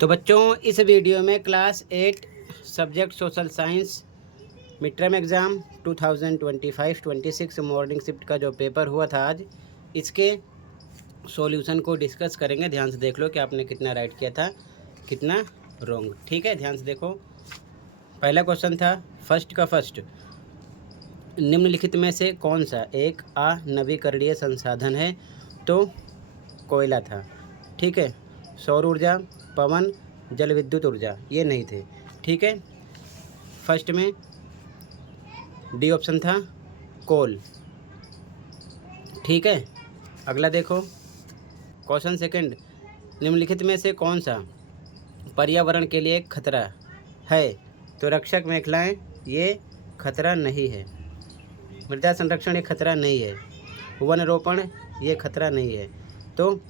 तो बच्चों, इस वीडियो में class 8 subject social science mid term exam 2025-26 morning shift का जो पेपर हुआ था आज, इसके सॉल्यूशन को डिस्कस करेंगे। ध्यान से देख लो कि आपने कितना राइट किया था, कितना रॉन्ग। ठीक है, ध्यान से देखो। पहला क्वेश्चन था फर्स्ट का फर्स्ट, निम्नलिखित में से कौन सा एक नवीकरणीय संसाधन है? तो कोयला था। ठीक है, सौर ऊर्जा, पवन, जल विद्युत ऊर्जा ये नहीं थे। ठीक है, फर्स्ट में डी ऑप्शन था कोल। ठीक है, अगला देखो क्वेश्चन सेकंड, निम्नलिखित में से कौन सा पर्यावरण के लिए खतरा है? तो रक्षक मेखलाएं ये खतरा नहीं है। मृदा संरक्षण ये खतरा नहीं है। वन रोपण ये खतरा नहीं है। तो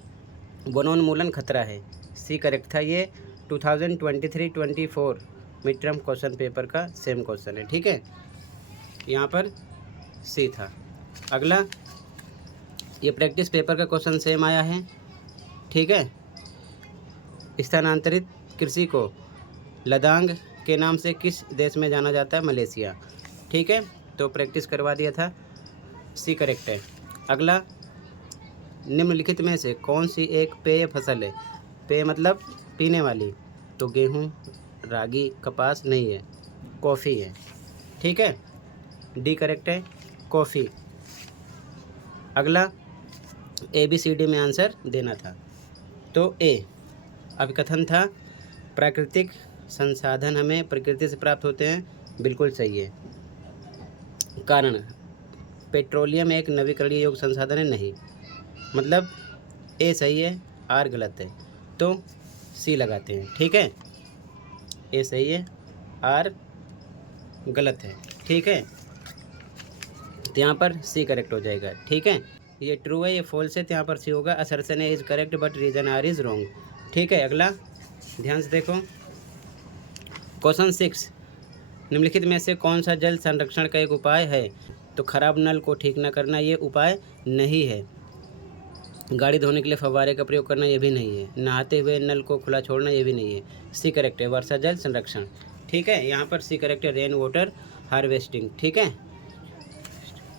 वनोन्मूलन खतरा है। सी करेक्ट था। ये 2023-24 मिड टर्म क्वेश्चन पेपर का सेम क्वेश्चन है। ठीक है, यहाँ पर सी था। अगला, ये प्रैक्टिस पेपर का क्वेश्चन सेम आया है। ठीक है, स्थानांतरित कृषि को लदांग के नाम से किस देश में जाना जाता है? मलेशिया। ठीक है, तो प्रैक्टिस करवा दिया था। सी करेक्ट है। अगला, निम्नलिखित में से कौन सी एक पेय फसल है? पेय मतलब पीने वाली। तो गेहूँ, रागी, कपास नहीं है, कॉफ़ी है। ठीक है, डी करेक्ट है, कॉफ़ी। अगला, ABCD में आंसर देना था। तो ए अभिकथन था प्राकृतिक संसाधन हमें प्रकृति से प्राप्त होते हैं, बिल्कुल सही है। कारण, पेट्रोलियम एक नवीकरणीय योग्य संसाधन है, नहीं। मतलब ए सही है, आर गलत है। तो सी लगाते हैं। ठीक है, ए सही है, आर गलत है। ठीक है, तो यहाँ पर सी करेक्ट हो जाएगा। ठीक है, ये ट्रू है, ये फॉल्स है, तो यहाँ पर सी होगा। असर्शन है is correct but reason R is wrong. ठीक है, अगला ध्यान से देखो क्वेश्चन 6, निम्नलिखित में से कौन सा जल संरक्षण का एक उपाय है? तो खराब नल को ठीक न करना ये उपाय नहीं है। गाड़ी धोने के लिए फव्वारे का प्रयोग करना ये भी नहीं है। नहाते हुए नल को खुला छोड़ना ये भी नहीं है। सी करेक्ट है, वर्षा जल संरक्षण। ठीक है, यहाँ पर सी करेक्ट है, रेन वाटर हार्वेस्टिंग। ठीक है,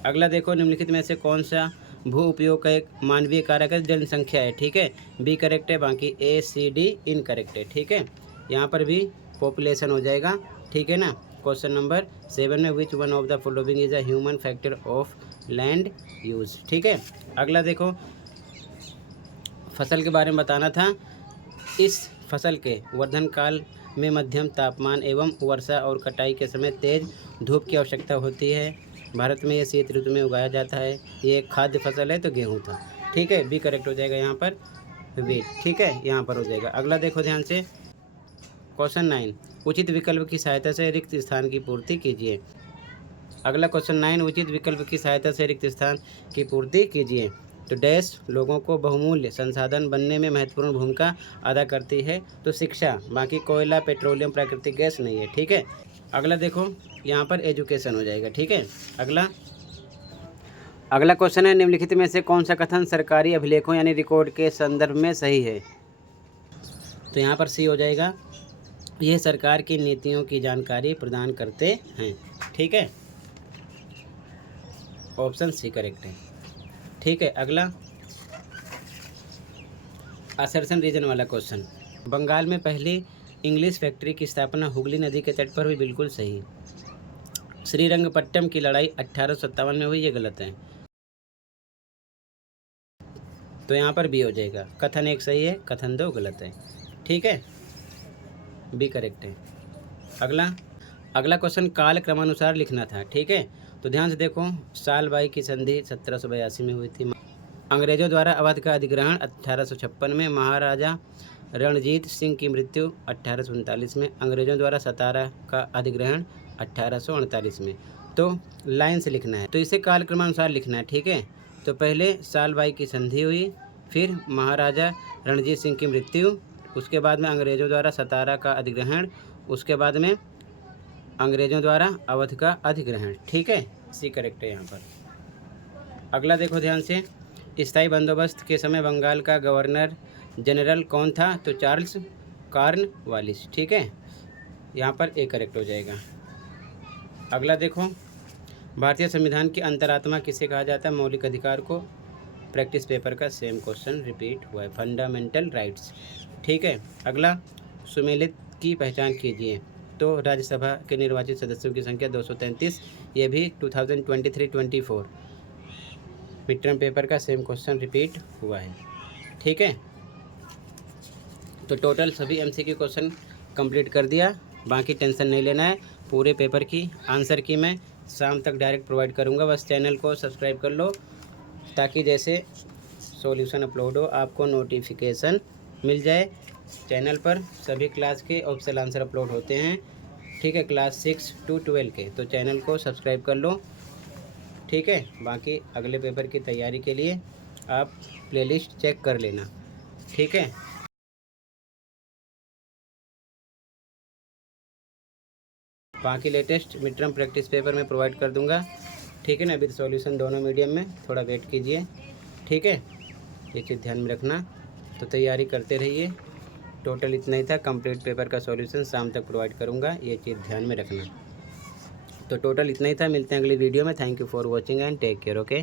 अगला देखो, निम्नलिखित में से कौन सा भू उपयोग का एक मानवीय कारक है? जनसंख्या है। ठीक है, बी करेक्ट है, बाकी ACD इनकरेक्ट है। ठीक है, यहाँ पर भी पॉपुलेशन हो जाएगा। ठीक है ना। क्वेश्चन नंबर 7 में which one of the following is a human factor of land use? ठीक है, अगला देखो, फसल के बारे में बताना था। इस फसल के वर्धन काल में मध्यम तापमान एवं वर्षा और कटाई के समय तेज धूप की आवश्यकता होती है। भारत में ये शीत ऋतु में उगाया जाता है। ये एक खाद्य फसल है, तो गेहूँ था। ठीक है, बी करेक्ट हो जाएगा यहाँ पर, वीट। ठीक है, यहाँ पर हो जाएगा। अगला देखो ध्यान से, क्वेश्चन 9, उचित विकल्प की सहायता से रिक्त स्थान की पूर्ति कीजिए। अगला क्वेश्चन 9, उचित विकल्प की सहायता से रिक्त स्थान की पूर्ति कीजिए। तो डैश लोगों को बहुमूल्य संसाधन बनने में महत्वपूर्ण भूमिका अदा करती है। तो शिक्षा, बाकी कोयला, पेट्रोलियम, प्राकृतिक गैस नहीं है। ठीक है, अगला देखो, यहाँ पर एजुकेशन हो जाएगा। ठीक है, अगला क्वेश्चन है, निम्नलिखित में से कौन सा कथन सरकारी अभिलेखों यानी रिकॉर्ड के संदर्भ में सही है? तो यहाँ पर सी हो जाएगा, यह सरकार की नीतियों की जानकारी प्रदान करते हैं। ठीक है, ऑप्शन सी करेक्ट है। ठीक है, अगला असर्शन रीजन वाला क्वेश्चन, बंगाल में पहली इंग्लिश फैक्ट्री की स्थापना हुगली नदी के तट पर हुई, बिल्कुल सही। श्रीरंगपट्टम की लड़ाई 1857 में हुई, ये गलत है। तो यहाँ पर बी हो जाएगा, कथन 1 सही है, कथन 2 गलत है। ठीक है, बी करेक्ट है। अगला क्वेश्चन काल क्रमानुसार लिखना था। ठीक है, तो ध्यान से देखो, साल बाई की संधि 1782 में हुई थी। अंग्रेजों द्वारा अवध का अधिग्रहण 1856 में। महाराजा रणजीत सिंह की मृत्यु 1839 में। अंग्रेजों द्वारा सतारा का अधिग्रहण 1848 में। तो लाइन से लिखना है, तो इसे कालक्रमानुसार लिखना है। ठीक है, तो पहले साल बाई की संधि हुई, फिर महाराजा रणजीत सिंह की मृत्यु, उसके बाद में अंग्रेजों द्वारा सतारा का अधिग्रहण, उसके बाद में अंग्रेजों द्वारा अवध का अधिग्रहण। ठीक है, सी करेक्ट है यहाँ पर। अगला देखो ध्यान से, स्थायी बंदोबस्त के समय बंगाल का गवर्नर जनरल कौन था? तो चार्ल्स कॉर्नवालिस। ठीक है, यहाँ पर ए करेक्ट हो जाएगा। अगला देखो, भारतीय संविधान की अंतरात्मा किसे कहा जाता है? मौलिक अधिकार को। प्रैक्टिस पेपर का सेम क्वेश्चन रिपीट हुआ है, फंडामेंटल राइट्स। ठीक है, अगला, सुमेलित की पहचान कीजिए। तो राज्यसभा के निर्वाचित सदस्यों की संख्या 233, ये भी 2023-24 मिड टर्म पेपर का सेम क्वेश्चन रिपीट हुआ है। ठीक है, तो टोटल सभी एमसीक्यू क्वेश्चन कंप्लीट कर दिया, बाकी टेंशन नहीं लेना है। पूरे पेपर की आंसर की मैं शाम तक डायरेक्ट प्रोवाइड करूँगा। बस चैनल को सब्सक्राइब कर लो ताकि जैसे सॉल्यूशन अपलोड हो आपको नोटिफिकेशन मिल जाए। चैनल पर सभी क्लास के ऑफिशियल आंसर अपलोड होते हैं। ठीक है, क्लास 6 to 12 के, तो चैनल को सब्सक्राइब कर लो। ठीक है, बाकी अगले पेपर की तैयारी के लिए आप प्लेलिस्ट चेक कर लेना। ठीक है, बाकी latest mid term practice paper में प्रोवाइड कर दूंगा। ठीक है ना, विद सॉल्यूशन दोनों मीडियम में, थोड़ा वेट कीजिए। ठीक है, ये चीज़ ध्यान में रखना। तो तैयारी करते रहिए। टोटल इतना ही था, कंप्लीट पेपर का सॉल्यूशन शाम तक प्रोवाइड करूंगा, ये चीज़ ध्यान में रखना। तो टोटल इतना ही था, मिलते हैं अगली वीडियो में। Thank you for watching and take care. Okay.